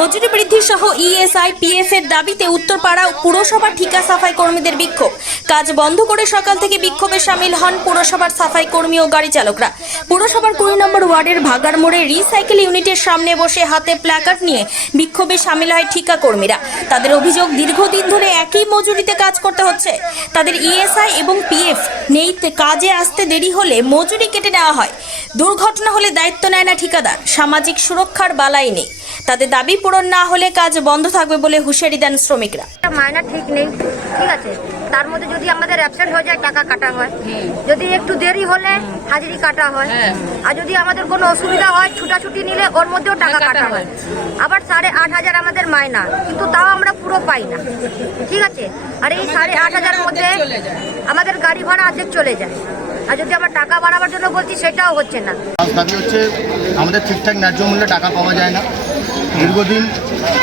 মজুরি বৃদ্ধি সহ ইএসআই পিএফ এর দাবিতে উত্তরপাড়া পুরসভা ঠিকা সাফাই কর্মীদের বিক্ষোভ। কাজ বন্ধ করে সকাল থেকে বিক্ষোভে সামিল হন পুরসভার সাফাই কর্মী ও গাড়ি চালকরা। পুরসভার কুড়ি নম্বর ওয়ার্ডের ভাগার মোড়ে রিসাইকেল ইউনিটের সামনে বসে হাতে প্ল্যাকার্ড নিয়ে বিক্ষোভে সামিল হয় ঠিকা কর্মীরা। তাদের অভিযোগ, দীর্ঘদিন ধরে একই মজুরিতে কাজ করতে হচ্ছে। তাদের ইএসআই এবং পিএফ নেই কাজে আসতে দেরি হলে মজুরি কেটে নেওয়া হয়। দুর্ঘটনা হলে দায়িত্ব নেয় না ঠিকাদার। সামাজিক সুরক্ষার বালাই নেই। তাদের দাবি পূরণ না হলে কাজ বন্ধ থাকবে বলে হুঁশিয়ারি দেন শ্রমিকরা। মায়না ঠিক নেই ঠিক আছে? তার মধ্যে যদি আমাদের অ্যাবসেন্ট হয়ে যায় টাকা কাটা হয়। যদি একটু দেরি হলে হাজিরি কাটা হয়। আর যদি আমাদের কোনো অসুবিধা হয় ছুটাছুটি নিলে ওর মধ্যেও টাকা কাটা হয়। আবার সাড়ে আট হাজার আমাদের মায়না কিন্তু তাও আমরা পুরো পাই না। ঠিক আছে? আর এই সাড়ে আট হাজারের মধ্যে আমাদের গাড়ি ভাড়া অর্ধেক চলে যায়। আর যদি আমরা টাকা বাড়াবার জন্য বলছি, সেটাও হচ্ছে না। দাবি হচ্ছে আমাদের ঠিকঠাক ন্যায্য মূল্যে টাকা পাওয়া যায় না। দীর্ঘদিন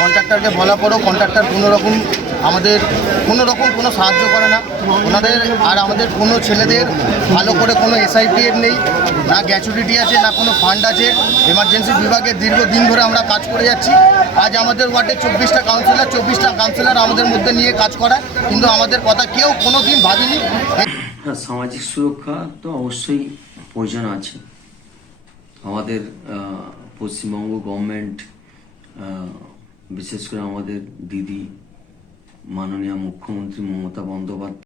কন্ট্রাক্টরকে বলা পরেও কন্ট্রাক্টর কোনো রকম আমাদের কোনো রকম কোনো সাহায্য করে না। ওনাদের আর আমাদের কোনো ছেলেদের ভালো করে কোনো এসআইপি এর নেই, না গ্র্যাচুইটি আছে, না কোনো ফান্ড আছে। এমার্জেন্সি বিভাগে দীর্ঘদিন ধরে আমরা কাজ করে যাচ্ছি। আজ আমাদের ওয়ার্ডে চব্বিশটা কাউন্সিলর চব্বিশটা কাউন্সিলর আমাদের মধ্যে নিয়ে কাজ করায়। কিন্তু আমাদের কথা কেউ কোনো দিন ভাবিনি। হ্যাঁ সামাজিক সুরক্ষা তো অবশ্যই প্রয়োজন আছে। আমাদের পশ্চিমবঙ্গ গভর্নমেন্ট বিশেষ করে আমাদের দিদি, মাননীয় মুখ্যমন্ত্রী মমতা বন্দ্যোপাধ্যায়